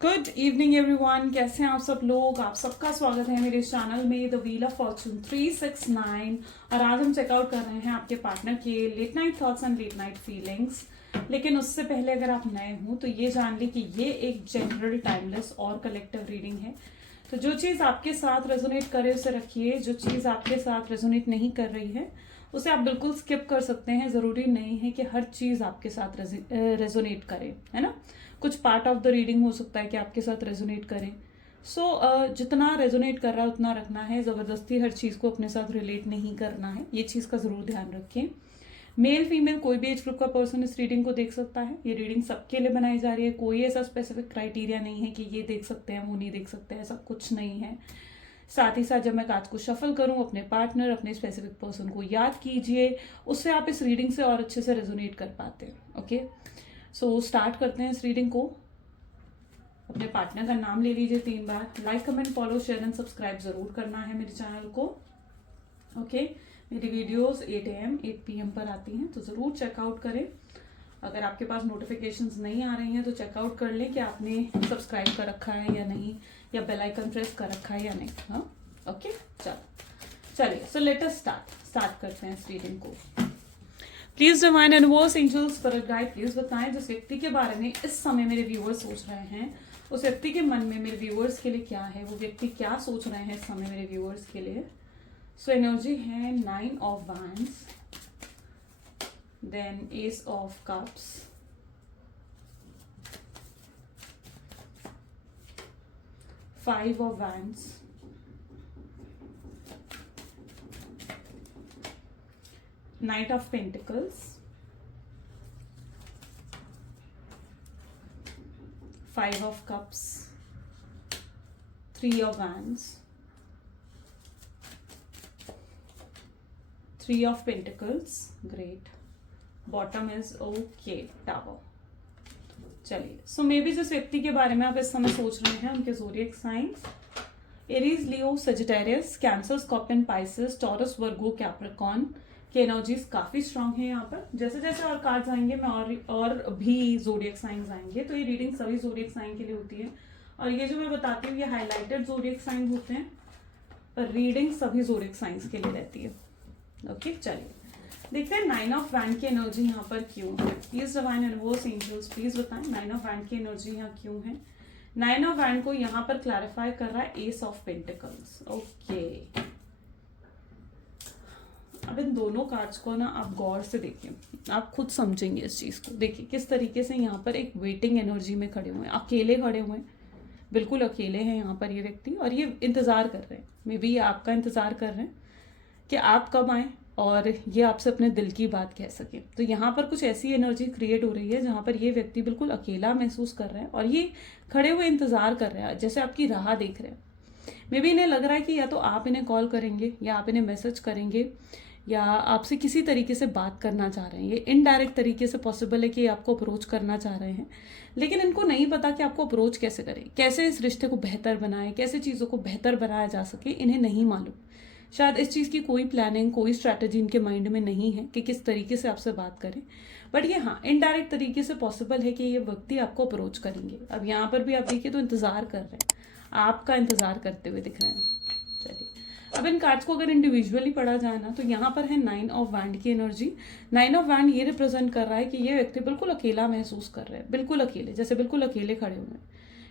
Good evening everyone, कैसे हैं आप सब लोग। आप सबका स्वागत है मेरे चैनल में द व्हील ऑफ फॉर्चून 369। और आज हम चेकआउट कर रहे हैं आपके पार्टनर के late night thoughts and late night feelings. लेकिन उससे पहले अगर आप नए हो तो ये जान ली कि ये एक जनरल, टाइमलेस और कलेक्टिव रीडिंग है। तो जो चीज़ आपके साथ रेजोनेट करे उसे रखिए, जो चीज़ आपके साथ रेजोनेट नहीं कर रही है उसे आप बिल्कुल स्किप कर सकते हैं। ज़रूरी नहीं है कि हर चीज़ आपके साथ रेजोनेट करे, है ना। कुछ पार्ट ऑफ द रीडिंग हो सकता है कि आपके साथ रेजोनेट करें। जितना रेजोनेट कर रहा है उतना रखना है, ज़बरदस्ती हर चीज़ को अपने साथ रिलेट नहीं करना है। ये चीज़ का ज़रूर ध्यान रखें। मेल फीमेल कोई भी एज ग्रुप का पर्सन इस रीडिंग को देख सकता है। ये रीडिंग सबके लिए बनाई जा रही है, कोई ऐसा स्पेसिफिक क्राइटेरिया नहीं है कि ये देख सकते हैं वो नहीं देख सकते, ऐसा कुछ नहीं है। साथ ही साथ जब मैं कार्ड्स को शफल करूं, अपने पार्टनर, अपने स्पेसिफिक पर्सन को याद कीजिए, उससे आप इस रीडिंग से और अच्छे से रेजोनेट कर पाते हैं। ओके, सो स्टार्ट करते हैं इस रीडिंग को। अपने पार्टनर का नाम ले लीजिए 3 बार। Like, comment, follow, share and subscribe जरूर करना है मेरे चैनल को। ओके, मेरी वीडियोस 8 AM 8 PM पर आती हैं, तो ज़रूर चेकआउट करें। अगर आपके पास नोटिफिकेशंस नहीं आ रही हैं तो चेकआउट कर लें कि आपने सब्सक्राइब कर रखा है या नहीं, या बेल आइकन प्रेस कर रखा है या नहीं। हाँ, ओके, चलिए सो लेट अस स्टार्ट करते हैं इस रीडिंग को। Please divine universe, angels, spirit guide, please बताएं जिस व्यक्ति के बारे में इस समय मेरे व्यूअर्स सोच रहे हैं, उस व्यक्ति के मन में मेरे व्यूअर्स के लिए क्या है, वो व्यक्ति क्या सोच रहे हैं इस समय मेरे व्यूअर्स के लिए। सो एनर्जी है 9 of wands, then Ace of Cups, 5 of Wands, Knight of Pentacles, 5 of Cups, 3 of Wands, 3 of Pentacles, great. Bottom is okay, tower. चलिए, सो मे बी जिस व्यक्ति के बारे में आप इस समय सोच रहे हैं उनके zodiac science Aries, Leo, Sagittarius, cancer, Scorpion, Pisces, Taurus, Virgo, Capricorn की एनर्जीज काफी स्ट्रांग है यहाँ पर। जैसे जैसे और कार्ड्स आएंगे मैं और भी जोडिएक साइंस आएंगे, तो ये रीडिंग सभी जोडिएक साइन के लिए होती है। और ये जो मैं बताती हूँ ये हाईलाइटेड जोडिएक साइन होते हैं, पर रीडिंग सभी जोडिएक साइंस के लिए रहती है। ओके, चलिए देखते हैं 9 ऑफ वैंड की एनर्जी यहाँ पर क्यों है। Please divine universe, angels, please बताएं 9 ऑफ वैंड की एनर्जी यहाँ क्यों है। 9 ऑफ वैंड को यहाँ पर क्लैरिफाई कर रहा है एस ऑफ पेंटिकल्स। ओके, अब इन दोनों कार्ड्स को ना आप गौर से देखिए, आप खुद समझेंगे इस चीज को। देखिए किस तरीके से यहाँ पर एक वेटिंग एनर्जी में खड़े हुए हैं, अकेले खड़े हुए हैं, बिल्कुल अकेले हैं यहाँ पर ये व्यक्ति, और ये इंतजार कर रहे हैं, मे बी ये आपका इंतजार कर रहे हैं कि आप कब आए और ये आपसे अपने दिल की बात कह सके। तो यहाँ पर कुछ ऐसी एनर्जी क्रिएट हो रही है जहाँ पर ये व्यक्ति बिल्कुल अकेला महसूस कर रहे हैं और ये खड़े हुए इंतजार कर रहे हैं, जैसे आपकी राह देख रहे हैं। मे बी इन्हें लग रहा है कि या तो आप इन्हें कॉल करेंगे या आप इन्हें मैसेज करेंगे या आपसे किसी तरीके से बात करना चाह रहे हैं। ये इनडायरेक्ट तरीके से पॉसिबल है कि आपको अप्रोच करना चाह रहे हैं, लेकिन इनको नहीं पता कि आपको अप्रोच कैसे करें, कैसे इस रिश्ते को बेहतर बनाएं, कैसे चीज़ों को बेहतर बनाया जा सके, इन्हें नहीं मालूम। शायद इस चीज़ की कोई प्लानिंग, कोई स्ट्रैटेजी इनके माइंड में नहीं है कि किस तरीके से आपसे बात करें। बट ये हाँ, इनडायरेक्ट तरीके से पॉसिबल है कि ये व्यक्ति आपको अप्रोच करेंगे। अब यहाँ पर भी आप देखिए तो इंतजार कर रहे हैं, आपका इंतजार करते हुए दिख रहे हैं। चलिए, अब इन कार्ड्स को अगर इंडिविजुअली पढ़ा जाए ना, तो यहाँ पर है 9 ऑफ वैंड की एनर्जी। 9 ऑफ वैंड ये रिप्रेजेंट कर रहा है कि ये व्यक्ति बिल्कुल अकेला महसूस कर रहे हैं, बिल्कुल अकेले, जैसे बिल्कुल अकेले खड़े हुए हैं,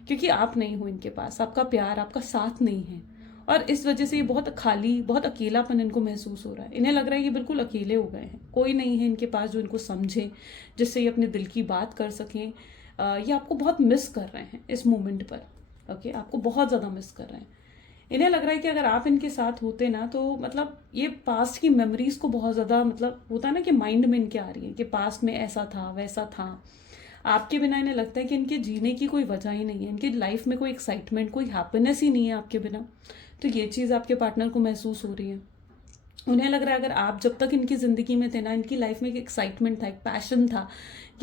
क्योंकि आप नहीं हो इनके पास, आपका प्यार, आपका साथ नहीं है, और इस वजह से ये बहुत खाली, बहुत अकेलापन इनको महसूस हो रहा है। इन्हें लग रहा है कि बिल्कुल अकेले हो गए हैं, कोई नहीं है इनके पास जो इनको समझे, जिससे ये अपने दिल की बात कर सकें। ये आपको बहुत मिस कर रहे हैं इस मोमेंट पर। ओके, आपको बहुत ज़्यादा मिस कर रहे हैं। इन्हें लग रहा है कि अगर आप इनके साथ होते ना, तो मतलब ये पास्ट की मेमोरीज को बहुत ज़्यादा, मतलब होता है ना कि माइंड में इनके आ रही है कि पास्ट में ऐसा था, वैसा था। आपके बिना इन्हें लगता है कि इनके जीने की कोई वजह ही नहीं है, इनकी लाइफ में कोई एक्साइटमेंट, कोई हैप्पीनेस ही नहीं है आपके बिना। तो ये चीज़ आपके पार्टनर को महसूस हो रही है। उन्हें लग रहा है अगर आप जब तक इनकी ज़िंदगी में थे ना, इनकी लाइफ में एक एक्साइटमेंट था, एक पैशन था,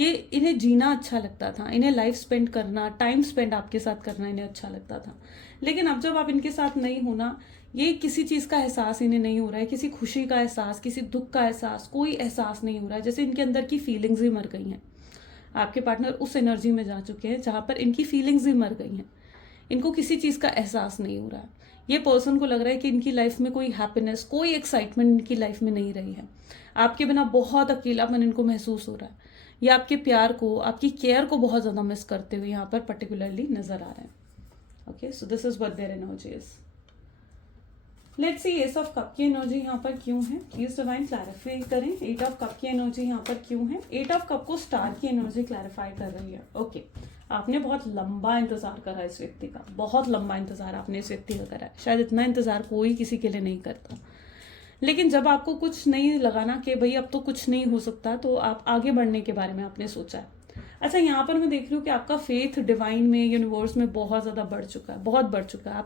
ये इन्हें जीना अच्छा लगता था, इन्हें लाइफ स्पेंड करना, टाइम स्पेंड आपके साथ करना इन्हें अच्छा लगता था। लेकिन अब जब आप इनके साथ नहीं होना, ये किसी चीज़ का एहसास इन्हें नहीं हो रहा है, किसी खुशी का एहसास, किसी दुख का एहसास, कोई एहसास नहीं हो रहा है, जैसे इनके अंदर की फीलिंग्स ही मर गई हैं। आपके पार्टनर उस एनर्जी में जा चुके हैं जहां पर इनकी फीलिंग्स ही मर गई हैं, इनको किसी चीज़ का एहसास नहीं हो रहा है। ये पर्सन को लग रहा है कि इनकी लाइफ में कोई हैप्पीनेस, कोई एक्साइटमेंट इनकी लाइफ में नहीं रही है। आपके बिना बहुत अकेलापन इनको महसूस हो रहा है। ये आपके प्यार को, आपकी केयर को बहुत ज़्यादा मिस करते हुए यहाँ पर पर्टिकुलरली नजर आ रहे हैं। Okay, so this is what there energy is. Let's see ace of cup की एनर्जी यहाँ पर क्यों है, प्लीज डिवाइन क्लैरिफाई करें। 8 ऑफ कप की एनर्जी यहाँ पर क्यों है। 8 ऑफ कप को स्टार की एनर्जी क्लैरिफाई कर रही है। ओके, आपने बहुत लंबा इंतजार करा इस व्यक्ति का, बहुत लंबा इंतजार आपने इस व्यक्ति का करा है। शायद इतना इंतजार कोई किसी के लिए नहीं करता, लेकिन जब आपको कुछ नहीं लगाना कि भाई अब तो कुछ नहीं हो सकता, तो आप आगे बढ़ने के बारे में आपने सोचा है। अच्छा, यहाँ पर मैं देख रही हूँ कि आपका फेथ डिवाइन में, यूनिवर्स में बहुत ज़्यादा बढ़ चुका है, बहुत बढ़ चुका है।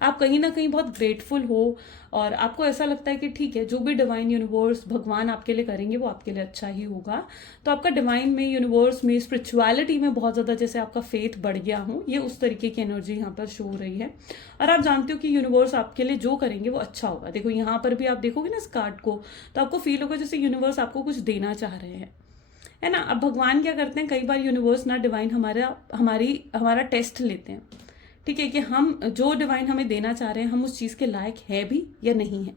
आप कहीं ना कहीं बहुत ग्रेटफुल हो और आपको ऐसा लगता है कि ठीक है, जो भी डिवाइन यूनिवर्स भगवान आपके लिए करेंगे वो आपके लिए अच्छा ही होगा। तो आपका डिवाइन में, यूनिवर्स में, स्पिरिचुअलिटी में बहुत ज़्यादा जैसे आपका फेथ बढ़ गया हो, ये उस तरीके की एनर्जी यहाँ पर शो हो रही है। और आप जानते हो कि यूनिवर्स आपके लिए जो करेंगे वो अच्छा होगा। देखो यहाँ पर भी आप देखोगे ना इस कार्ड को, तो आपको फील होगा जैसे यूनिवर्स आपको कुछ देना चाह रहे हैं, है ना। अब भगवान क्या करते हैं, कई बार यूनिवर्स ना डिवाइन हमारा टेस्ट लेते हैं, ठीक है, कि हम जो डिवाइन हमें देना चाह रहे हैं हम उस चीज़ के लायक है भी या नहीं है।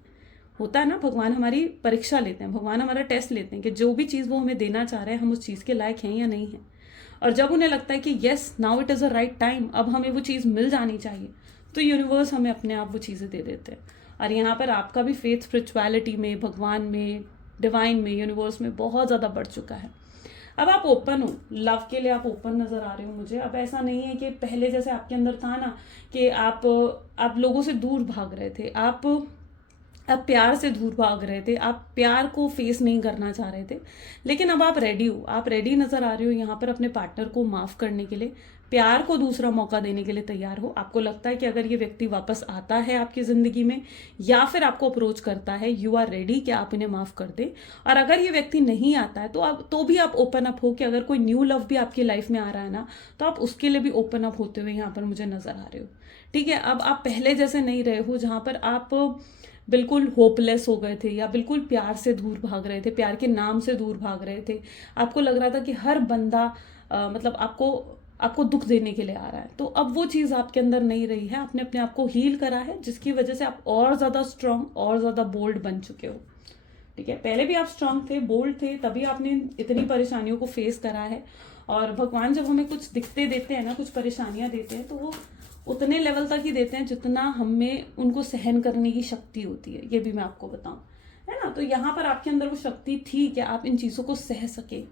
होता है ना, भगवान हमारी परीक्षा लेते हैं, भगवान हमारा टेस्ट लेते हैं कि जो भी चीज़ वो हमें देना चाह रहे हैं हम उस चीज़ के लायक हैं या नहीं है। और जब उन्हें लगता है कि yes now it is a right time, अब हमें वो चीज़ मिल जानी चाहिए, तो यूनिवर्स हमें अपने आप वो चीज़ें दे देते हैं। और यहाँ पर आपका भी फेथ स्पिरिचुअलिटी में, भगवान में, डिवाइन में, यूनिवर्स में बहुत ज़्यादा बढ़ चुका है। अब आप ओपन हो, लव के लिए आप ओपन नजर आ रहे हो मुझे। अब ऐसा नहीं है कि पहले जैसे आपके अंदर था ना कि आप लोगों से दूर भाग रहे थे, आप प्यार से दूर भाग रहे थे, आप प्यार को फेस नहीं करना चाह रहे थे, लेकिन अब आप रेडी हो, आप रेडी नजर आ रहे हो यहाँ पर अपने पार्टनर को माफ करने के लिए, प्यार को दूसरा मौका देने के लिए तैयार हो। आपको लगता है कि अगर ये व्यक्ति वापस आता है आपकी जिंदगी में या फिर आपको अप्रोच करता है, यू आर रेडी कि आप इन्हें माफ कर दे। और अगर ये व्यक्ति नहीं आता है तो भी आप ओपन अप हो कि अगर कोई न्यू लव भी आपकी लाइफ में आ रहा है ना, तो आप उसके लिए भी ओपन अप होते हुए यहाँ पर मुझे नजर आ रहे हो। ठीक है, अब आप पहले जैसे नहीं रहे हो जहां पर आप बिल्कुल होपलेस हो गए थे या बिल्कुल प्यार से दूर भाग रहे थे, प्यार के नाम से दूर भाग रहे थे। आपको लग रहा था कि हर बंदा मतलब आपको दुख देने के लिए आ रहा है। तो अब वो चीज़ आपके अंदर नहीं रही है, आपने अपने आप को हील करा है, जिसकी वजह से आप और ज़्यादा स्ट्रांग और ज़्यादा बोल्ड बन चुके हो। ठीक है, पहले भी आप स्ट्रांग थे, बोल्ड थे, तभी आपने इतनी परेशानियों को फेस करा है। और भगवान जब हमें कुछ दिक्कतें देते हैं ना, कुछ परेशानियां देते हैं, तो वो उतने लेवल तक ही देते हैं जितना हमें उनको सहन करने की शक्ति होती है। ये भी मैं आपको बताऊं, है ना। तो यहाँ पर आपके अंदर वो शक्ति थी कि आप इन चीज़ों को सह सके,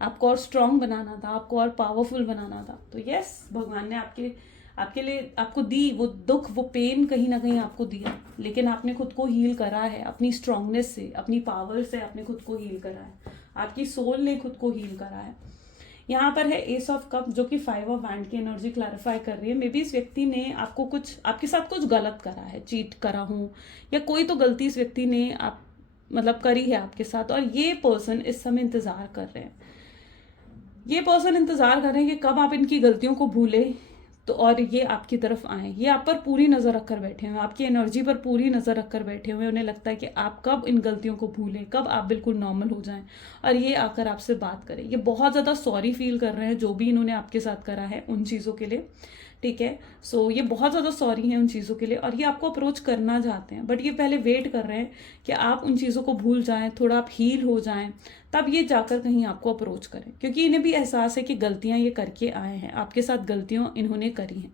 आपको और स्ट्रांग बनाना था, आपको और पावरफुल बनाना था। तो यस, भगवान ने आपके लिए आपको दी वो दुख, वो पेन कहीं ना कहीं आपको दिया, लेकिन आपने खुद को हील करा है अपनी स्ट्रांगनेस से, अपनी पावर से आपने खुद को हील करा है, आपकी सोल ने खुद को हील करा है। यहाँ पर है एस ऑफ कप, जो कि 5 ऑफ वैंड की एनर्जी क्लैरिफाई कर रही है। मे बी इस व्यक्ति ने आपके साथ कुछ गलत करा है, चीट करा हूँ या कोई तो गलती इस व्यक्ति ने करी है आपके साथ। और ये पर्सन इस समय इंतजार कर रहे हैं, ये पर्सन इंतजार कर रहे हैं कि कब आप इनकी गलतियों को भूले तो और ये आपकी तरफ आए। ये आप पर पूरी नजर रखकर बैठे हुए, आपकी एनर्जी पर पूरी नजर रखकर बैठे हुए। उन्हें लगता है कि आप कब इन गलतियों को भूलें, कब आप बिल्कुल नॉर्मल हो जाएं और ये आकर आपसे बात करें। ये बहुत ज्यादा सॉरी फील कर रहे हैं जो भी इन्होंने आपके साथ करा है उन चीजों के लिए। ठीक है, सो ये बहुत ज़्यादा सॉरी है उन चीज़ों के लिए और ये आपको अप्रोच करना चाहते हैं, बट ये पहले वेट कर रहे हैं कि आप उन चीज़ों को भूल जाएं, थोड़ा आप हील हो जाएं, तब ये जाकर कहीं आपको अप्रोच करें। क्योंकि इन्हें भी एहसास है कि गलतियां ये करके आए हैं, आपके साथ गलतियां इन्होंने करी हैं।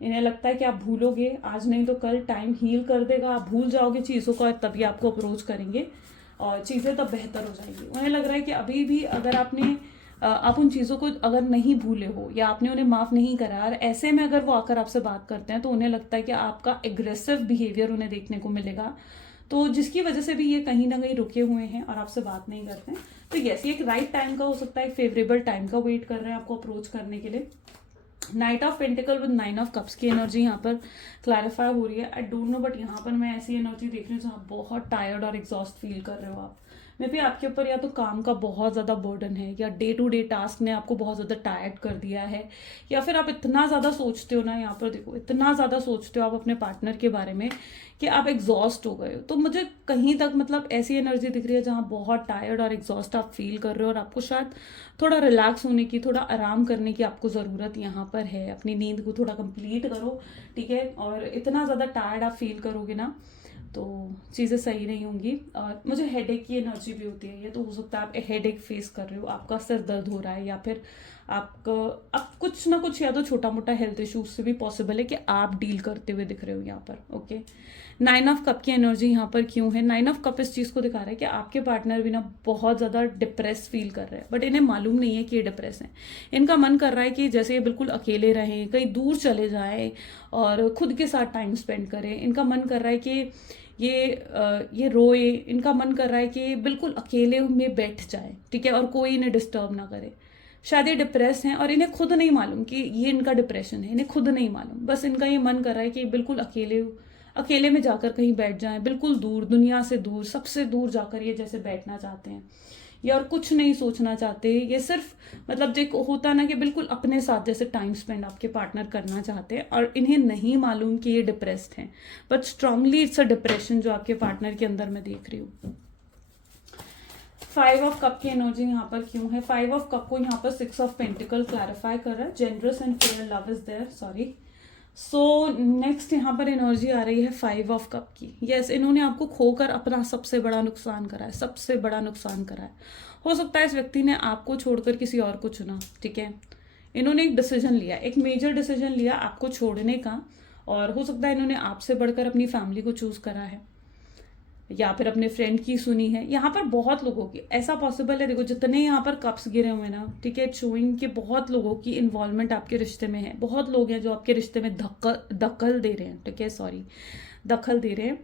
इन्हें लगता है कि आप भूलोगे, आज नहीं तो कल टाइम हील कर देगा, आप भूल जाओगे चीज़ों को, तभी आपको अप्रोच करेंगे और चीज़ें तब बेहतर हो जाएंगी। उन्हें लग रहा है कि अभी भी अगर आप उन चीज़ों को अगर नहीं भूले हो या आपने उन्हें माफ़ नहीं करा और ऐसे में अगर वो आकर आपसे बात करते हैं तो उन्हें लगता है कि आपका एग्रेसिव बिहेवियर उन्हें देखने को मिलेगा, तो जिसकी वजह से भी ये कहीं ना कहीं रुके हुए हैं और आपसे बात नहीं करते हैं। तो यस, ये एक राइट टाइम का हो सकता है, एक फेवरेबल टाइम का वेट कर रहे हैं आपको अप्रोच करने के लिए। Night of pentacle with 9 of cups की एनर्जी यहाँ पर क्लैरिफाई हो रही है। आई डोंट नो, बट यहाँ पर मैं ऐसी एनर्जी देख रही हूँ जहाँ बहुत टायर्ड और एग्जॉस्ट फील कर रहे हो आप। मे भी आपके ऊपर या तो काम का बहुत ज़्यादा बर्डन है, या डे टू डे टास्क ने आपको बहुत ज़्यादा टायर्ड कर दिया है, या फिर आप इतना ज़्यादा सोचते हो ना, यहाँ पर देखो इतना ज़्यादा सोचते हो आप अपने पार्टनर के बारे में कि आप एग्जॉस्ट हो गए हो। तो मुझे कहीं तक मतलब ऐसी एनर्जी दिख रही है जहाँ बहुत टायर्ड और एग्जॉस्ट आप फील कर रहे हो, और आपको शायद थोड़ा रिलैक्स होने की, थोड़ा आराम करने की आपको ज़रूरत यहाँ पर है। अपनी नींद को थोड़ा कंप्लीट करो, ठीक है। और इतना ज़्यादा टायर्ड आप फील करोगे ना तो चीज़ें सही नहीं होंगी। और मुझे हेडेक की एनर्जी भी होती है, ये तो हो सकता है आप हेडेक फेस कर रहे हो, आपका सिर दर्द हो रहा है, या फिर आप कुछ ना कुछ या तो छोटा मोटा हेल्थ इश्यूज से भी पॉसिबल है कि आप डील करते हुए दिख रहे हो यहाँ पर। ओके, 9 ऑफ कप की एनर्जी यहाँ पर क्यों है? 9 ऑफ कप इस चीज़ को दिखा रहा है कि आपके पार्टनर भी ना बहुत ज़्यादा डिप्रेस फील कर रहे हैं, बट इन्हें मालूम नहीं है कि ये डिप्रेस हैं। इनका मन कर रहा है कि जैसे ये बिल्कुल अकेले रहें, कहीं दूर चले जाएं और खुद के साथ टाइम स्पेंड करें। इनका मन कर रहा है कि ये रोए। इनका मन कर रहा है कि बिल्कुल अकेले में बैठ जाए, ठीक है, और कोई इन्हें डिस्टर्ब ना करे। शायद ये डिप्रेस हैं और इन्हें खुद नहीं मालूम कि ये इनका डिप्रेशन है, इन्हें खुद नहीं मालूम। बस इनका ये मन कर रहा है कि बिल्कुल अकेले में जाकर कहीं बैठ जाएं, बिल्कुल दूर, दुनिया से दूर, सबसे दूर जाकर ये जैसे बैठना चाहते हैं, ये और कुछ नहीं सोचना चाहते। ये सिर्फ मतलब देखो होता है ना कि बिल्कुल अपने साथ जैसे टाइम स्पेंड आपके पार्टनर करना चाहते हैं, और इन्हें नहीं मालूम कि ये डिप्रेस्ड हैं, but strongly it's a depression जो आपके पार्टनर के अंदर मैं देख रही हूँ। 5 ऑफ कप की एनर्जी यहाँ पर क्यों है? 5 ऑफ कप को यहाँ पर 6 ऑफ पेंटिकल क्लैरिफाई कर रहा है। Generous and fair love is there, sorry. So next यहाँ पर एनर्जी आ रही है 5 ऑफ कप की। यस, इन्होंने आपको खोकर अपना सबसे बड़ा नुकसान करा है, सबसे बड़ा नुकसान करा है। हो सकता है इस व्यक्ति ने आपको छोड़कर किसी और को चुना, ठीक है। इन्होंने एक डिसीजन लिया, एक मेजर डिसीजन लिया आपको छोड़ने का, और हो सकता है इन्होंने आपसे बढ़कर अपनी फैमिली को चूज करा है, या फिर अपने फ्रेंड की सुनी है। यहाँ पर बहुत लोगों की ऐसा पॉसिबल है, देखो जितने यहाँ पर कप्स गिरे हुए ना, ठीक है, शोइंग के बहुत लोगों की इन्वॉल्वमेंट आपके रिश्ते में है। बहुत लोग हैं जो आपके रिश्ते में दखल दे रहे हैं, ठीक है, सॉरी, दखल दे रहे हैं।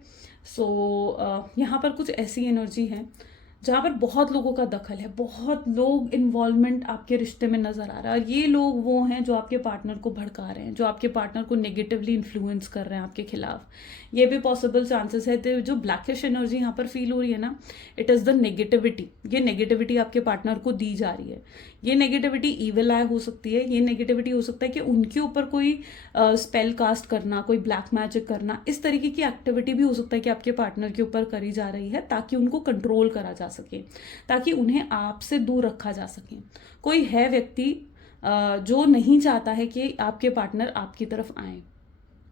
सो यहाँ पर कुछ ऐसी एनर्जी है जहाँ पर बहुत लोगों का दखल है, बहुत लोग इन्वॉल्वमेंट आपके रिश्ते में नजर आ रहा है। और ये लोग वो हैं जो आपके पार्टनर को भड़का रहे हैं, जो आपके पार्टनर को नेगेटिवली इन्फ्लुएंस कर रहे हैं आपके खिलाफ। ये भी पॉसिबल चांसेस है। तो जो ब्लैकिश एनर्जी यहाँ पर फील हो रही है ना, इट इज़ द नेगेटिविटी। ये नेगेटिविटी आपके पार्टनर को दी जा रही है। ये नेगेटिविटी ईविल आई हो सकती है, ये नेगेटिविटी हो सकता है कि उनके ऊपर कोई स्पेल कास्ट करना, कोई ब्लैक मैजिक करना, इस तरीके की एक्टिविटी भी हो सकता है कि आपके पार्टनर के ऊपर करी जा रही है, ताकि उनको कंट्रोल करा जा सके, ताकि उन्हें आपसे दूर रखा जा सके। कोई है व्यक्ति जो नहीं चाहता है कि आपके पार्टनर आपकी तरफ आए,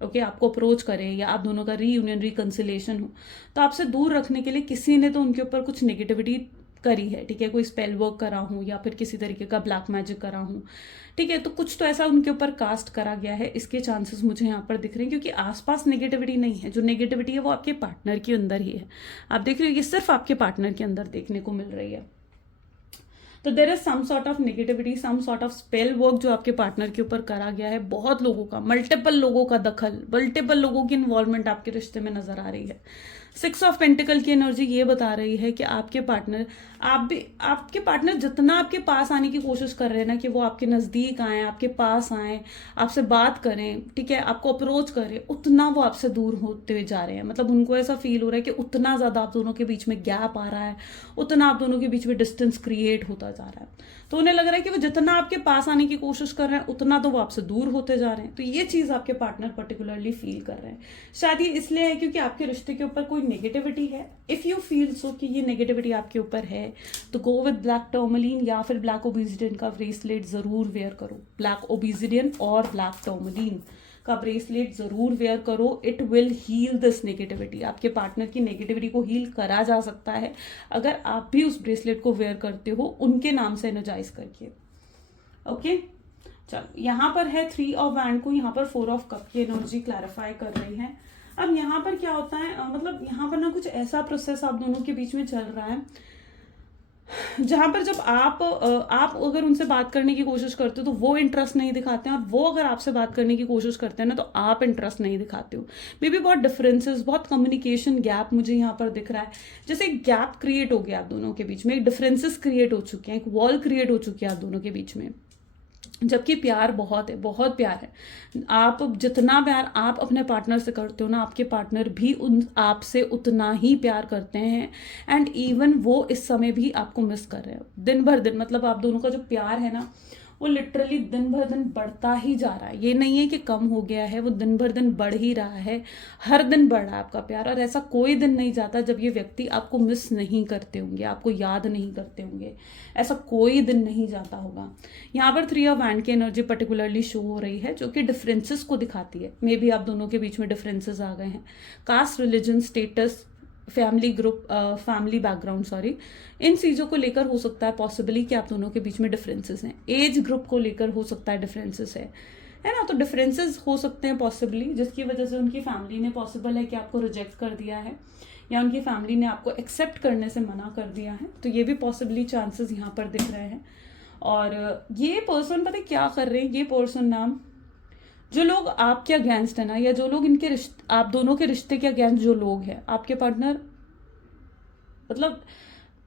ओके, आपको अप्रोच करें, या आप दोनों का रीयूनियन, रिकंसिलेशन हो। तो आपसे दूर रखने के लिए किसी ने तो उनके ऊपर कुछ नेगेटिविटी करी है, ठीक है, कोई स्पेल वर्क करा हूँ या फिर किसी तरीके का ब्लैक मैजिक करा हूँ, ठीक है। तो कुछ तो ऐसा उनके ऊपर कास्ट करा गया है, इसके चांसेस मुझे यहाँ पर दिख रहे हैं, क्योंकि आसपास नेगेटिविटी नहीं है। जो नेगेटिविटी है वो आपके पार्टनर के अंदर ही है। आप देख रहे हो ये सिर्फ आपके पार्टनर के अंदर देखने को मिल रही है। तो there is some sort of negativity, some sort of spell work जो आपके पार्टनर के ऊपर करा गया है। बहुत लोगों का, मल्टीपल लोगों का दखल, मल्टीपल लोगों की इन्वॉल्वमेंट आपके रिश्ते में नजर आ रही है। 6 ऑफ पेंटिकल की एनर्जी ये बता रही है कि आपके पार्टनर जितना आपके पास आने की कोशिश कर रहे हैं ना, कि वो आपके नज़दीक आए, आपके पास आए, आपसे बात करें, ठीक है, आपको अप्रोच करें, उतना वो आपसे दूर होते हुए जा रहे हैं। मतलब उनको ऐसा फील हो रहा है कि उतना ज़्यादा आप दोनों के बीच में गैप आ रहा है, उतना आप दोनों के बीच में डिस्टेंस क्रिएट होता जा रहा है। तो उन्हें लग रहा है कि वो जितना आपके पास आने की कोशिश कर रहे हैं, उतना तो वो आपसे दूर होते जा रहे हैं। तो ये चीज़ आपके पार्टनर पर्टिकुलरली फील कर रहे हैं। शायद ये इसलिए है क्योंकि आपके रिश्ते के ऊपर कोई नेगेटिविटी है। इफ़ यू फील सो कि ये नेगेटिविटी आपके ऊपर है, तो गो विद ब्लैक टर्मलिन या फिर ब्लैक ओबिसिडियन का ब्रेसलेट ज़रूर वेयर करो। ब्लैक ओबिसिडियन और ब्लैक टर्मलिन का ब्रेसलेट जरूर वेयर करो। It will heal this negativity. आपके पार्टनर की नेगेटिविटी को हील करा जा सकता है अगर आप भी उस ब्रेसलेट को वेयर करते हो, उनके नाम से एनर्जाइज करके। ओके, चलो, यहाँ पर है 3 ऑफ वैंड को यहाँ पर 4 ऑफ कप की एनर्जी क्लैरिफाई कर रही है। अब यहाँ पर क्या होता है, मतलब यहाँ पर ना कुछ ऐसा प्रोसेस आप दोनों के बीच में चल रहा है जहां पर जब आप अगर उनसे बात करने की कोशिश करते हो तो वो इंटरेस्ट नहीं दिखाते हैं, और वो अगर आपसे बात करने की कोशिश करते हैं ना तो आप इंटरेस्ट नहीं दिखाते हो। मे बी बहुत डिफरेंसेस, बहुत कम्युनिकेशन गैप मुझे यहाँ पर दिख रहा है। जैसे एक गैप क्रिएट हो गया आप दोनों के बीच में, एक डिफरेंसेस क्रिएट हो चुके हैं, एक वॉल क्रिएट हो चुकी है आप दोनों के बीच में। जबकि प्यार बहुत है, बहुत प्यार है। आप जितना प्यार आप अपने पार्टनर से करते हो ना, आपके पार्टनर भी उन आपसे उतना ही प्यार करते हैं। एंड इवन वो इस समय भी आपको मिस कर रहे हो दिन भर दिन। मतलब आप दोनों का जो प्यार है ना, वो लिटरली दिन भर दिन बढ़ता ही जा रहा है। ये नहीं है कि कम हो गया है, वो दिन भर दिन बढ़ ही रहा है। हर दिन बढ़ रहा है आपका प्यार। और ऐसा कोई दिन नहीं जाता जब ये व्यक्ति आपको मिस नहीं करते होंगे, आपको याद नहीं करते होंगे। ऐसा कोई दिन नहीं जाता होगा। यहाँ पर 3 ऑफ हैंड की एनर्जी पर्टिकुलरली शो हो रही है, जो कि डिफरेंसेस को दिखाती है। मे बी आप दोनों के बीच में डिफरेंसेस आ गए हैं। Caste, religion, status, family group, family background, sorry, इन चीज़ों को लेकर हो सकता है पॉसिबली कि आप दोनों के बीच में डिफरेंसेस हैं। एज ग्रुप को लेकर हो सकता है डिफरेंसेस है ना। तो डिफरेंसेस हो सकते हैं पॉसिबली, जिसकी वजह से उनकी फैमिली ने पॉसिबल है कि आपको रिजेक्ट कर दिया है, या उनकी फैमिली ने आपको एक्सेप्ट करने से मना कर दिया है। तो ये भी पॉसिबली चांसेस यहाँ पर दिख रहे हैं। और ये पर्सन पता है क्या कर रहे हैं, ये पर्सन नाम, जो लोग आपके अगेंस्ट है ना, या जो लोग इनके रिश्ते, आप दोनों के रिश्ते के अगेंस्ट जो लोग हैं, आपके पार्टनर मतलब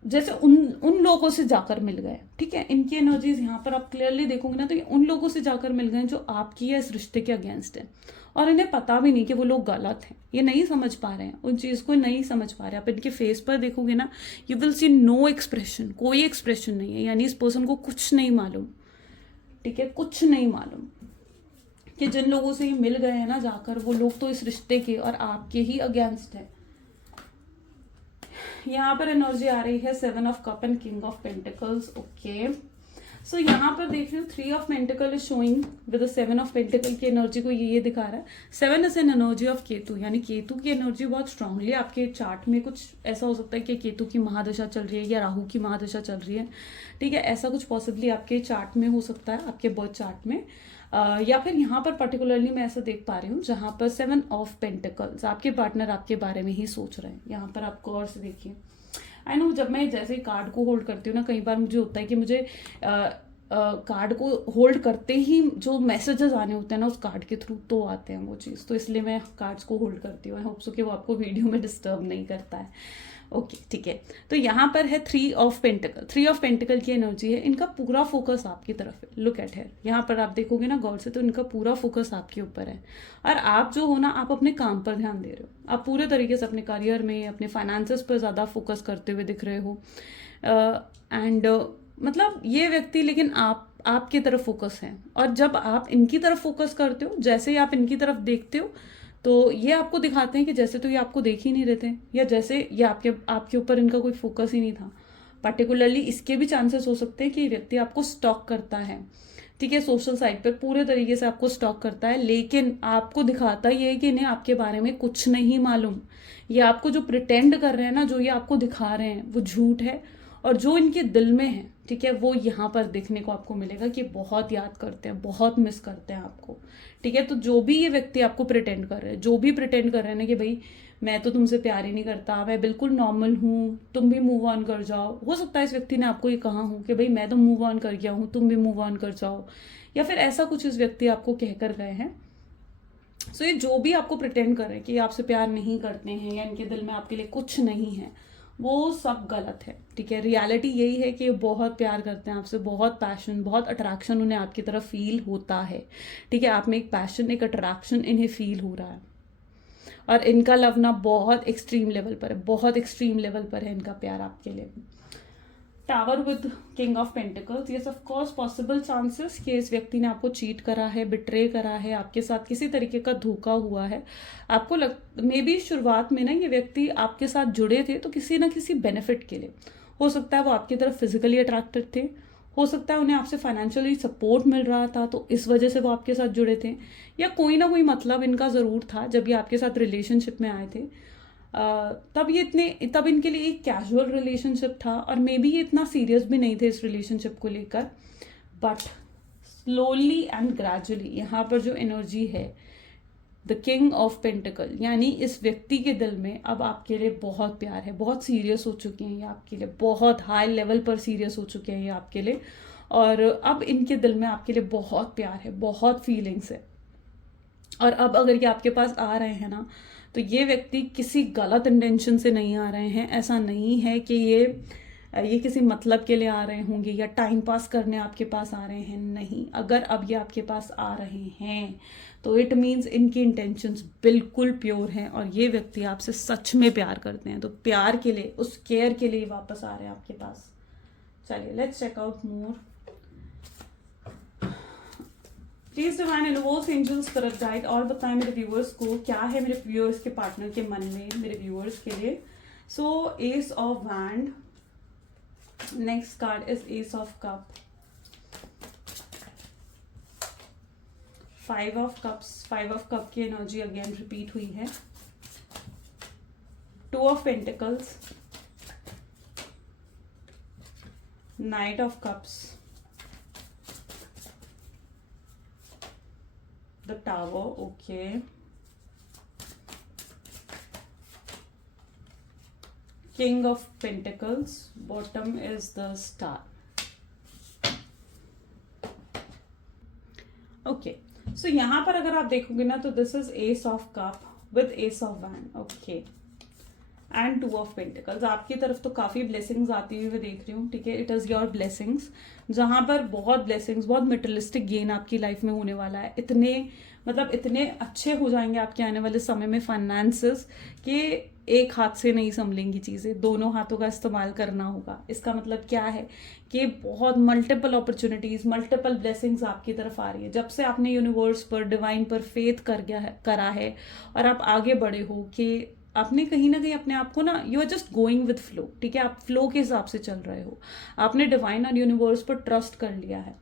जैसे उन लोगों से जाकर मिल गए, ठीक है। इनकी एनर्जीज यहाँ पर आप क्लियरली देखोगे ना, तो ये उन लोगों से जाकर मिल गए जो आपकी या इस रिश्ते के अगेंस्ट है। और इन्हें पता भी नहीं कि वो लोग गलत हैं, ये नहीं समझ पा रहे हैं, उन चीज़ को नहीं समझ पा रहे हैं। आप इनके फेस पर देखोगे ना, you will see no expression, कोई एक्सप्रेशन नहीं है। यानी इस पर्सन को कुछ नहीं मालूम, ठीक है, कुछ नहीं मालूम कि जिन लोगों से ये मिल गए हैं ना जाकर, वो लोग तो इस रिश्ते के और आपके ही अगेंस्ट है। यहाँ पर एनर्जी आ रही है 7 of cup and king of pentacles. Okay, so यहाँ पर देख रही हूँ 3 of pentacle is showing with 7 of pentacle की एनर्जी को ये दिखा रहा है। 7 is an energy of Ketu, यानी केतु की एनर्जी बहुत स्ट्रांगली आपके चार्ट में, कुछ ऐसा हो सकता है कि केतु की महादशा चल रही है या राहु की महादशा चल रही है, ठीक है। ऐसा कुछ पॉसिबली आपके चार्ट में हो सकता है, आपके बर्थ चार्ट में। या फिर यहाँ पर पर्टिकुलरली मैं ऐसा देख पा रही हूँ जहाँ पर 7 ऑफ पेंटिकल्स, आपके पार्टनर आपके बारे में ही सोच रहे हैं। यहाँ पर आप गौर से देखिए। आई नो, जब मैं जैसे कार्ड को होल्ड करती हूँ ना, कई बार मुझे होता है कि मुझे कार्ड को होल्ड करते ही जो मैसेजेस आने होते हैं ना उस कार्ड के थ्रू, तो आते हैं वो चीज़, तो इसलिए मैं कार्ड्स को होल्ड करती हूँ। आई होप सो कि वो आपको वीडियो में डिस्टर्ब नहीं करता है। ओके, ठीक है। तो यहाँ पर है 3 ऑफ पेंटिकल। 3 ऑफ पेंटिकल की एनर्जी है, इनका पूरा फोकस आपकी तरफ है। लुक एट हियर, यहाँ पर आप देखोगे ना गौर से, तो इनका पूरा फोकस आपके ऊपर है। और आप जो हो ना, आप अपने काम पर ध्यान दे रहे हो, आप पूरे तरीके से अपने करियर में, अपने फाइनेंसेस पर ज़्यादा फोकस करते हुए दिख रहे हो। एंड मतलब ये व्यक्ति, लेकिन आपकी तरफ फोकस है। और जब आप इनकी तरफ फोकस करते हो, जैसे ही आप इनकी तरफ देखते हो, तो ये आपको दिखाते हैं कि जैसे तो ये आपको देख ही नहीं रहे थे, या जैसे ये आपके ऊपर इनका कोई फोकस ही नहीं था। पर्टिकुलरली इसके भी चांसेस हो सकते हैं कि ये व्यक्ति आपको स्टॉक करता है, ठीक है, सोशल साइट पर पूरे तरीके से आपको स्टॉक करता है, लेकिन आपको दिखाता ये है कि इन्हें आपके बारे में कुछ नहीं मालूम। ये आपको जो प्रिटेंड कर रहे हैं ना, जो ये आपको दिखा रहे हैं, वो झूठ है। और जो इनके दिल में है, ठीक है, वो यहाँ पर देखने को आपको मिलेगा कि बहुत याद करते हैं, बहुत मिस करते हैं आपको, ठीक है। तो जो भी ये व्यक्ति आपको प्रिटेंड कर रहे हैं, जो भी प्रिटेंड कर रहे हैं ना कि भाई मैं तो तुमसे प्यार ही नहीं करता, मैं बिल्कुल नॉर्मल हूँ, तुम भी मूव ऑन कर जाओ। हो सकता है इस व्यक्ति ने आपको ये कहा हो कि भाई मैं तो मूव ऑन कर गया हूँ, तुम भी मूव ऑन कर जाओ, या फिर ऐसा कुछ इस व्यक्ति आपको कहकर गए हैं। सो ये जो भी आपको प्रिटेंड कर रहे हैं कि आपसे प्यार नहीं करते हैं, या इनके दिल में आपके लिए कुछ नहीं है, वो सब गलत है, ठीक है। रियलिटी यही है कि ये बहुत प्यार करते हैं आपसे, बहुत पैशन, बहुत अट्रैक्शन उन्हें आपकी तरफ फील होता है, ठीक है। आप में एक पैशन, एक अट्रैक्शन इन्हें फील हो रहा है। और इनका लव ना बहुत एक्सट्रीम लेवल पर है, बहुत एक्सट्रीम लेवल पर है इनका प्यार आपके लिए। Tower with king of pentacles, yes of course possible chances कि इस व्यक्ति ने आपको चीट करा है, बिट्रे करा है, आपके साथ किसी तरीके का धोखा हुआ है। आपको मे बी शुरुआत में ना ये व्यक्ति आपके साथ जुड़े थे तो किसी ना किसी बेनिफिट के लिए। हो सकता है वो आपकी तरफ फिजिकली अट्रैक्टेड थे, हो सकता है उन्हें आपसे फाइनेंशियली सपोर्ट मिल रहा था तो इस वजह से वो आपके साथ जुड़े थे, या कोई ना कोई मतलब इनका ज़रूर था जब ये आपके साथ रिलेशनशिप में आए थे। तब इनके लिए एक कैजुअल रिलेशनशिप था, और मे बी ये इतना सीरियस भी नहीं थे इस रिलेशनशिप को लेकर। बट स्लोली एंड ग्रेजुअली यहाँ पर जो एनर्जी है द किंग ऑफ पेंटिकल, यानी इस व्यक्ति के दिल में अब आपके लिए बहुत प्यार है, बहुत सीरियस हो चुके हैं ये आपके लिए, बहुत हाई लेवल पर सीरियस हो चुके हैं ये आपके लिए। और अब इनके दिल में आपके लिए बहुत प्यार है, बहुत फीलिंग्स है। और अब अगर ये आपके पास आ रहे हैं ना, तो ये व्यक्ति किसी गलत इंटेंशन से नहीं आ रहे हैं। ऐसा नहीं है कि ये ये किसी मतलब के लिए आ रहे होंगे या टाइम पास करने आपके पास आ रहे हैं, नहीं। अगर अब ये आपके पास आ रहे हैं तो इट मीन्स इनकी इंटेंशंस बिल्कुल प्योर हैं और ये व्यक्ति आपसे सच में प्यार करते हैं। तो प्यार के लिए, उस केयर के लिए वापस आ रहे हैं आपके पास। चलिए let's check out more. Please divine universe, angels, spirit guide और बताएं मेरे व्यूअर्स को क्या है मेरे व्यूअर्स के पार्टनर के मन में, मेरे व्यूअर्स के लिए। So ace of wand, next card is ace of cup, 5 of cups, 5 of cup की एनर्जी अगेन रिपीट हुई है, 2 of pentacles, knight of cups, the tower, okay, king of pentacles, bottom is the star. Okay, so यहां पर अगर आप देखोगे ना तो this is ace of cup with ace of wand, okay, and 2 of pentacles. आपकी तरफ तो काफी ब्लेसिंग्स आती हुई मैं देख रही हूँ, ठीक है। इट इज योर ब्लेसिंग्स, जहां पर बहुत ब्लेसिंग्स, बहुत मटेरियलिस्टिक गेन आपकी लाइफ में होने वाला है। इतने अच्छे हो जाएंगे आपके आने वाले समय में फाइनेंसेस कि एक हाथ से नहीं संभलेंगी चीजें, दोनों हाथों का इस्तेमाल करना होगा। इसका मतलब क्या है कि बहुत मल्टीपल अपॉर्चुनिटीज, मल्टीपल ब्लेसिंग्स आपकी तरफ आ रही है जब से आपने यूनिवर्स पर, डिवाइन पर फेथ करा है और आप आगे बढ़े हो कि आपने कहीं ना कहीं अपने आप को ना, you are just going with flow, ठीक है। आप फ्लो के हिसाब से चल रहे हो, आपने डिवाइन और यूनिवर्स पर ट्रस्ट कर लिया है।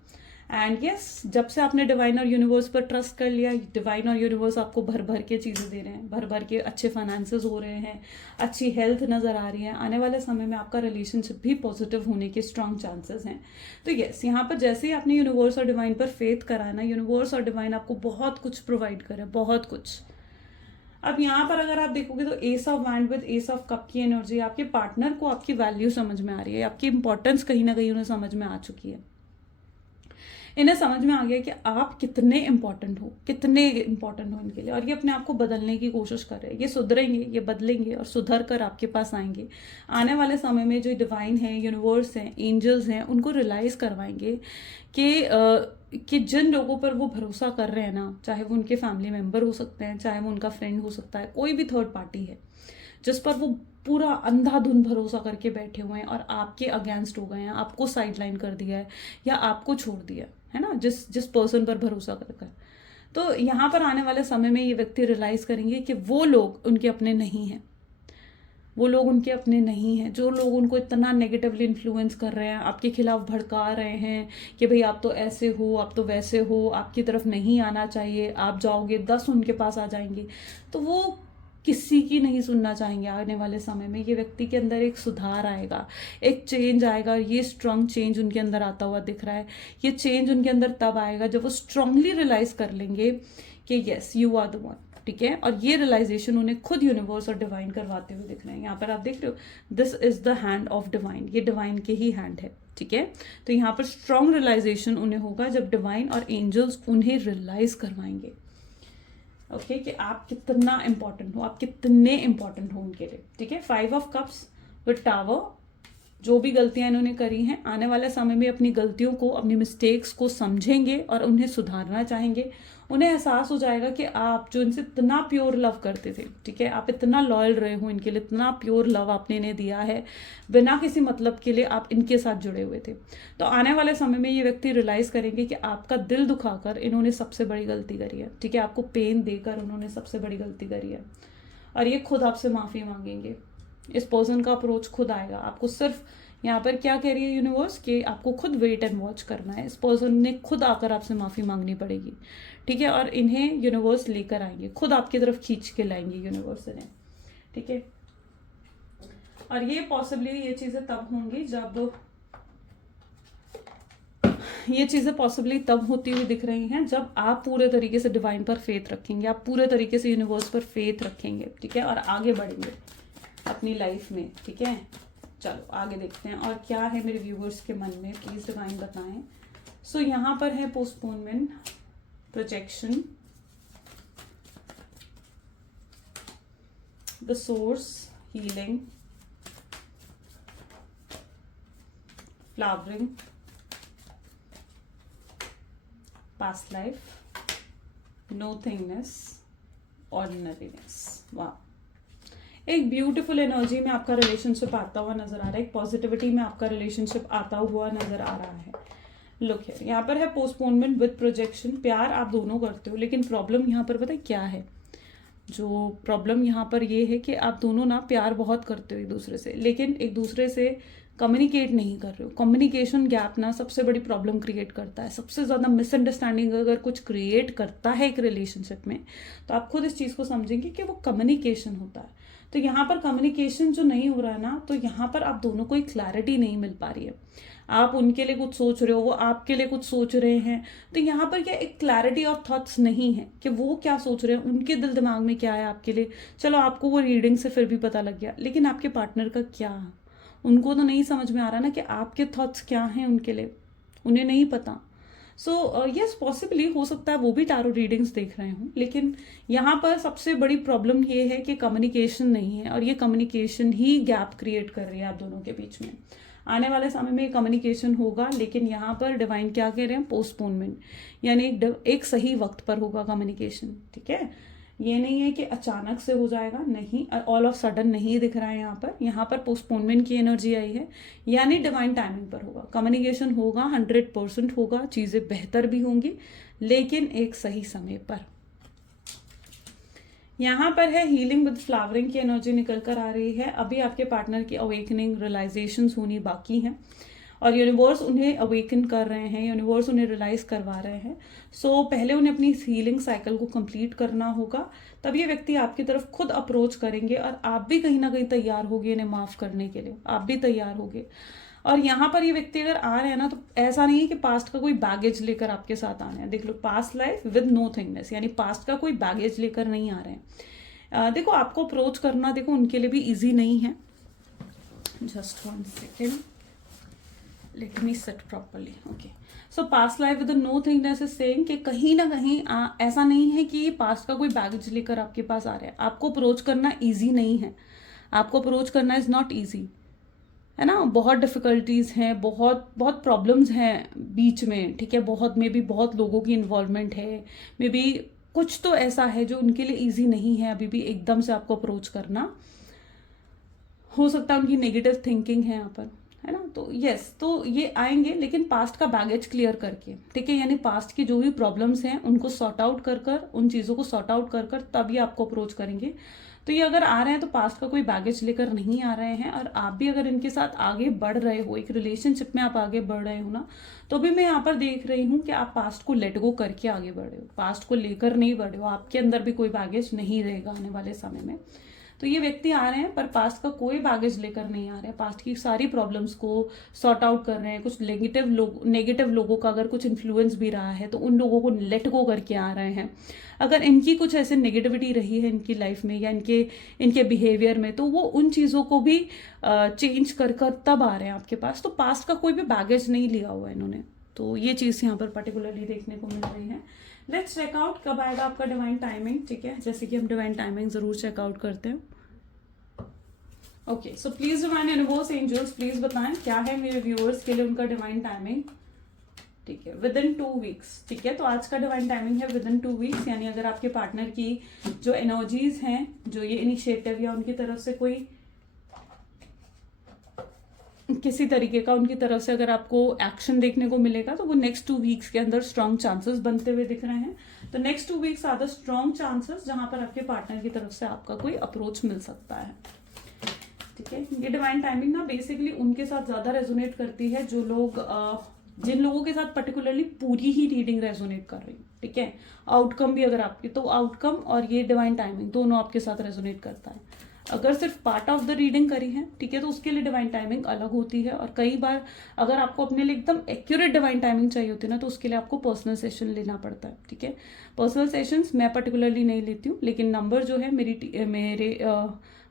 एंड यस, जब से आपने डिवाइन और यूनिवर्स पर ट्रस्ट कर लिया, डिवाइन और यूनिवर्स आपको भर भर के चीजें दे रहे हैं, भर भर के अच्छे फाइनेंसेस हो रहे हैं, अच्छी हेल्थ नजर आ रही है। आने वाले समय में आपका रिलेशनशिप भी पॉजिटिव होने के स्ट्रांग चांसेस हैं। तो यस, यहाँ पर जैसे ही आपने यूनिवर्स और डिवाइन पर फेथ करा है ना, यूनिवर्स और डिवाइन आपको बहुत कुछ प्रोवाइड करे, बहुत कुछ। अब यहाँ पर अगर आप देखोगे तो S of wand with ace of cup की एनर्जी, आपके पार्टनर को आपकी वैल्यू समझ में आ रही है, आपकी इंपॉर्टेंस कहीं ना कहीं उन्हें समझ में आ चुकी है। इन्हें समझ में आ गया कि आप कितने इंपॉर्टेंट हो इनके लिए, और ये अपने आप को बदलने की कोशिश कर रहे हैं। ये सुधरेंगे, ये बदलेंगे और सुधर कर आपके पास आएंगे। आने वाले समय में जो डिवाइन है, यूनिवर्स हैं, एंजल्स हैं, उनको रियलाइज करवाएंगे कि जिन लोगों पर वो भरोसा कर रहे हैं ना, चाहे वो उनके फैमिली मेंबर हो सकते हैं, चाहे वो उनका फ्रेंड हो सकता है, कोई भी थर्ड पार्टी है जिस पर वो पूरा अंधाधुंध भरोसा करके बैठे हुए हैं और आपके अगेंस्ट हो गए हैं, आपको साइडलाइन कर दिया है या आपको छोड़ दिया है ना, जिस पर्सन पर भरोसा कर। तो यहाँ पर आने वाले समय में ये व्यक्ति रियलाइज करेंगे कि वो लोग उनके अपने नहीं हैं, वो लोग उनके अपने नहीं हैं। जो लोग उनको इतना नेगेटिवली इन्फ्लुएंस कर रहे हैं, आपके खिलाफ भड़का रहे हैं कि भाई आप तो ऐसे हो, आप तो वैसे हो, आपकी तरफ नहीं आना चाहिए, आप जाओगे 10 उनके पास आ जाएंगे, तो वो किसी की नहीं सुनना चाहेंगे। आने वाले समय में ये व्यक्ति के अंदर एक सुधार आएगा, एक चेंज आएगा। ये स्ट्रांग चेंज उनके अंदर आता हुआ दिख रहा है। ये चेंज उनके अंदर तब आएगा जब वो स्ट्रांगली रियलाइज कर लेंगे कि yes, you are the one, ठीक है। और ये रियलाइजेशन उन्हें खुद यूनिवर्स और डिवाइन करवाते हुए दिख रहे हैं। यहाँ पर आप देख रहे हो, this is the hand of divine, ये डिवाइन के ही हैंड है, ठीक है। तो यहाँ पर स्ट्रांग रियलाइजेशन उन्हें होगा जब डिवाइन और एंजल्स उन्हें रियलाइज करवाएंगे, ओके, कि आप कितना इंपॉर्टेंट हो, आप कितने इंपॉर्टेंट हो उनके लिए, ठीक है। 5 ऑफ कप्स विद टावर, जो भी गलतियां इन्होंने करी हैं, आने वाले समय में अपनी गलतियों को, अपनी मिस्टेक्स को समझेंगे और उन्हें सुधारना चाहेंगे। उन्हें एहसास हो जाएगा कि आप जो इनसे इतना प्योर लव करते थे, ठीक है, आप इतना लॉयल रहे हो इनके लिए, इतना प्योर लव आपने इन्हें दिया है, बिना किसी मतलब के लिए आप इनके साथ जुड़े हुए थे। तो आने वाले समय में ये व्यक्ति रियलाइज करेंगे कि आपका दिल दुखाकर इन्होंने सबसे बड़ी गलती करी है, ठीक है, आपको पेन देकर उन्होंने सबसे बड़ी गलती करी है, और ये खुद आपसे माफी मांगेंगे। इस पर्सन का अप्रोच खुद आएगा। आपको सिर्फ यहाँ पर क्या कह रही है यूनिवर्स कि आपको खुद वेट एंड वॉच करना है। इस पर्सन ने खुद आकर आपसे माफी मांगनी पड़ेगी, ठीक है, और इन्हें यूनिवर्स लेकर आएंगे, खुद आपकी तरफ खींच के लाएंगे यूनिवर्स इन्हें, ठीक है। और ये पॉसिबली ये चीजें तब होंगी जब, ये चीजें पॉसिबली तब होती हुई दिख रही हैं जब आप पूरे तरीके से डिवाइन पर फेथ रखेंगे, आप पूरे तरीके से यूनिवर्स पर फेथ रखेंगे, ठीक है, और आगे बढ़ेंगे अपनी लाइफ में, ठीक है। चलो आगे देखते हैं और क्या है मेरे व्यूवर्स के मन में, प्लीज डिवाइन बताएं। सो यहाँ पर है postponement, projection, the source, healing, flowering, past life, nothingness, ordinariness. वाह, एक ब्यूटीफुल एनर्जी में आपका रिलेशनशिप आता हुआ नजर आ रहा है, एक पॉजिटिविटी में आपका रिलेशनशिप आता हुआ नजर आ रहा है। लुक हियर, यहाँ पर है पोस्टपोनमेंट विद प्रोजेक्शन। प्यार आप दोनों करते हो, लेकिन प्रॉब्लम यहाँ पर पता है क्या है? जो प्रॉब्लम यहाँ पर ये है कि आप दोनों ना प्यार बहुत करते हो एक दूसरे से, लेकिन एक दूसरे से कम्युनिकेट नहीं कर रहे हो। कम्युनिकेशन गैप ना सबसे बड़ी प्रॉब्लम क्रिएट करता है। सबसे ज़्यादा मिसअंडरस्टैंडिंग अगर कुछ क्रिएट करता है एक रिलेशनशिप में, तो आप खुद इस चीज़ को समझेंगे कि वो कम्युनिकेशन होता है। तो यहाँ पर कम्युनिकेशन जो नहीं हो रहा है ना, तो यहाँ पर आप दोनों को एक क्लैरिटी नहीं मिल पा रही है। आप उनके लिए कुछ सोच रहे हो, वो आपके लिए कुछ सोच रहे हैं। तो यहाँ पर क्या एक क्लैरिटी ऑफ थॉट्स नहीं है कि वो क्या सोच रहे हैं, उनके दिल दिमाग में क्या है आपके लिए। चलो आपको वो रीडिंग से फिर भी पता लग गया, लेकिन आपके पार्टनर का क्या, उनको तो नहीं समझ में आ रहा ना कि आपके थॉट्स क्या हैं उनके लिए, उन्हें नहीं पता। सो यस, पॉसिबली हो सकता है वो भी टारो रीडिंग्स देख रहे हों, लेकिन यहाँ पर सबसे बड़ी प्रॉब्लम ये है कि कम्युनिकेशन नहीं है, और ये कम्युनिकेशन ही गैप क्रिएट कर रही है आप दोनों के बीच में। आने वाले समय में कम्युनिकेशन होगा, लेकिन यहाँ पर डिवाइन क्या कह रहे हैं? पोस्टपोनमेंट, यानी एक सही वक्त पर होगा कम्युनिकेशन। ठीक है, ये नहीं है कि अचानक से हो जाएगा, नहीं, ऑल ऑफ सडन नहीं दिख रहा है यहाँ पर पोस्टपोनमेंट की एनर्जी आई है, यानी डिवाइन टाइमिंग पर होगा कम्युनिकेशन, होगा 100% होगा, चीज़ें बेहतर भी होंगी, लेकिन एक सही समय पर। यहाँ पर है हीलिंग विद फ्लावरिंग की एनर्जी निकल कर आ रही है। अभी आपके पार्टनर की अवेकनिंग, रियलाइजेशंस होनी बाकी हैं, और यूनिवर्स उन्हें अवेकन कर रहे हैं, यूनिवर्स उन्हें रियलाइज करवा रहे हैं। सो पहले उन्हें अपनी हीलिंग साइकिल को कंप्लीट करना होगा, तब ये व्यक्ति आपकी तरफ खुद अप्रोच करेंगे, और आप भी कहीं ना कहीं तैयार होगे इन्हें माफ़ करने के लिए, आप भी तैयार होगे। और यहाँ पर ये व्यक्ति अगर आ रहे हैं ना, तो ऐसा नहीं है कि पास्ट का कोई बैगेज लेकर आपके साथ आने हैं। देख लो, पास्ट लाइफ विद नो थिंगनेस, यानी पास्ट का कोई बैगेज लेकर नहीं आ रहे हैं। देखो, आपको अप्रोच करना देखो उनके लिए भी ईजी नहीं है। Just 1 second, let me set properly. Okay, so past life with nothingness is saying कि कहीं ना कहीं ऐसा नहीं है कि पास्ट का कोई बैगेज लेकर आपके पास आ रहा है। आपको अप्रोच करना ईजी नहीं है, आपको अप्रोच करना इज नॉट ईजी, है ना। बहुत डिफिकल्टीज हैं, बहुत बहुत प्रॉब्लम्स हैं बीच में, ठीक है। बहुत मे बी बहुत लोगों की इन्वॉल्वमेंट है, मे बी कुछ तो ऐसा है जो उनके लिए इजी नहीं है अभी भी एकदम से आपको अप्रोच करना। हो सकता है उनकी नेगेटिव थिंकिंग है यहाँ पर, है ना। तो यस, तो ये आएंगे, लेकिन पास्ट का बैगेज क्लियर करके, ठीक है, यानी पास्ट की जो भी प्रॉब्लम्स हैं उनको सॉर्ट आउट कर कर, उन चीज़ों को सॉर्ट आउट कर कर तब ये आपको अप्रोच करेंगे। तो ये अगर आ रहे हैं तो पास्ट का कोई बैगेज लेकर नहीं आ रहे हैं, और आप भी अगर इनके साथ आगे बढ़ रहे हो, एक रिलेशनशिप में आप आगे बढ़ रहे हो ना, तो भी मैं यहाँ पर देख रही हूँ कि आप पास्ट को लेट गो करके आगे बढ़े हो, पास्ट को लेकर नहीं बढ़े हो। आपके अंदर भी कोई बैगेज नहीं रहेगा आने वाले समय में। तो ये व्यक्ति आ रहे हैं पर पास्ट का कोई बैगेज लेकर नहीं आ रहे हैं, पास्ट की सारी प्रॉब्लम्स को सॉर्ट आउट कर रहे हैं। कुछ नेगेटिव लोगों का अगर कुछ इन्फ्लुएंस भी रहा है तो उन लोगों को लेट गो करके आ रहे हैं। अगर इनकी कुछ ऐसे नेगेटिविटी रही है इनकी लाइफ में या इनके बिहेवियर में, तो वो उन चीज़ों को भी चेंज कर तब आ रहे हैं आपके पास। तो पास्ट का कोई भी बैगेज नहीं लिया हुआ है इन्होंने। तो ये चीज़ यहाँ पर पर्टिकुलरली देखने को मिल रही है। लेट्स चेकआउट कब आएगा आपका डिवाइन टाइमिंग, ठीक है, जैसे कि हम डिवाइन टाइमिंग जरूर चेकआउट करते हैं। Okay, so please divine universe angels please बताएं क्या है मेरे व्यूअर्स के लिए उनका डिवाइन टाइमिंग, ठीक है, विद इन 2 वीक्स। ठीक है, तो आज का डिवाइन टाइमिंग है विद इन 2 वीक्स, यानी अगर आपके पार्टनर की जो एनर्जीज हैं, जो ये इनिशिएटिव या उनकी तरफ से कोई किसी तरीके का उनकी तरफ से अगर आपको एक्शन देखने को मिलेगा, तो वो नेक्स्ट 2 वीक्स के अंदर स्ट्रॉन्ग चांसेस बनते हुए दिख रहे हैं। तो next 2 weeks are the strong chances जहां पर आपके पार्टनर की तरफ से आपका कोई अप्रोच मिल सकता है। ठीक है, ये डिवाइन टाइमिंग ना बेसिकली उनके साथ ज्यादा रेजोनेट करती है जो लोग जिन लोगों के साथ पर्टिकुलरली पूरी ही रीडिंग रेजोनेट कर रही है। ठीक है, आउटकम भी अगर आपकी, तो आउटकम और ये डिवाइन टाइमिंग दोनों आपके साथ रेजोनेट करता है। अगर सिर्फ पार्ट ऑफ द रीडिंग करी है, ठीक है, तो उसके लिए डिवाइन टाइमिंग अलग होती है। और कई बार अगर आपको अपने लिए एकदम एक्यूरेट डिवाइन टाइमिंग चाहिए होती है ना, तो उसके लिए आपको पर्सनल सेशन लेना पड़ता है। ठीक है, पर्सनल सेशंस मैं पर्टिकुलरली नहीं लेती हूँ, लेकिन नंबर जो है मेरे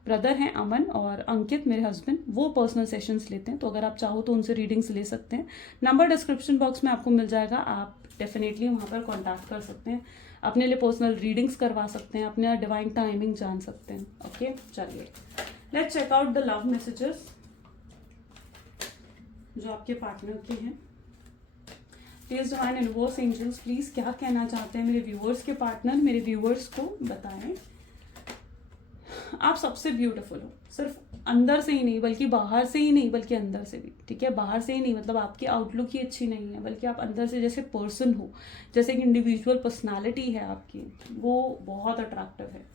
ब्रदर हैं अमन और अंकित, मेरे हस्बैंड, वो पर्सनल सेशंस लेते हैं। तो अगर आप चाहो तो उनसे रीडिंग्स ले सकते हैं। नंबर डिस्क्रिप्शन बॉक्स में आपको मिल जाएगा, आप डेफिनेटली वहाँ पर कॉन्टैक्ट कर सकते हैं, अपने लिए पर्सनल रीडिंग्स करवा सकते हैं, अपने डिवाइन टाइमिंग जान सकते हैं। ओके, चलिए let's check out the love messages. जो आपके पार्टनर के हैं। Please divine universe angels please क्या कहना चाहते हैं मेरे व्यूअर्स के पार्टनर, मेरे व्यूअर्स को बताएं। आप सबसे ब्यूटीफुल हो, सिर्फ अंदर से ही नहीं बल्कि बाहर से ही नहीं बल्कि अंदर से भी, ठीक है। बाहर से ही नहीं मतलब आपकी आउटलुक ही अच्छी नहीं है, बल्कि आप अंदर से जैसे पर्सन हो, जैसे एक इंडिविजुअल पर्सनालिटी है आपकी, वो बहुत अट्रैक्टिव है।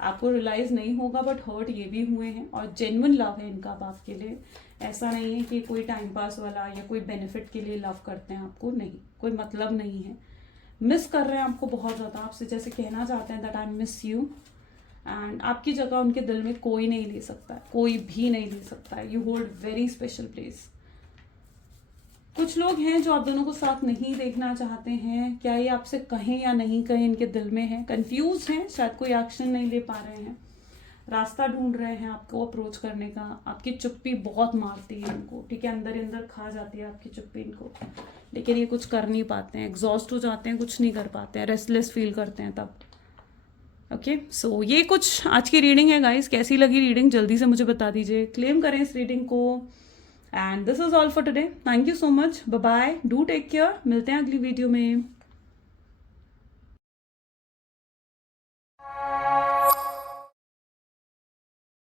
आपको रियलाइज नहीं होगा बट हर्ट ये भी हुए हैं, और जेन्युइन लव है इनका अब आपके लिए। ऐसा नहीं है कि कोई टाइम पास वाला या कोई बेनिफिट के लिए लव करते हैं आपको, नहीं, कोई मतलब नहीं है। मिस कर रहे हैं आपको बहुत ज़्यादा, आपसे जैसे कहना चाहते हैं that I miss you, and आपकी जगह उनके दिल में कोई नहीं ले सकता है, कोई भी नहीं ले सकता है। You hold very special place. कुछ लोग हैं जो आप दोनों को साथ नहीं देखना चाहते हैं, क्या ये आपसे कहें या नहीं कहें, इनके दिल में है, कंफ्यूज हैं, शायद कोई एक्शन नहीं ले पा रहे हैं, रास्ता ढूंढ रहे हैं आपको अप्रोच करने का। आपकी चुप्पी बहुत मारती है इनको, ठीक है, अंदर अंदर खा जाती है आपकी चुप्पी इनको, लेकिन ये कुछ कर नहीं पाते हैं, एग्जॉस्ट हो जाते हैं, कुछ नहीं कर पाते हैं, रेस्टलेस फील करते हैं तब। ओके सो ये कुछ आज की रीडिंग है गाइस। कैसी लगी रीडिंग जल्दी से मुझे बता दीजिए, क्लेम करें इस रीडिंग को। And this is all for today, thank you so much, bye bye, do take care, मिलते हैं अगली वीडियो में।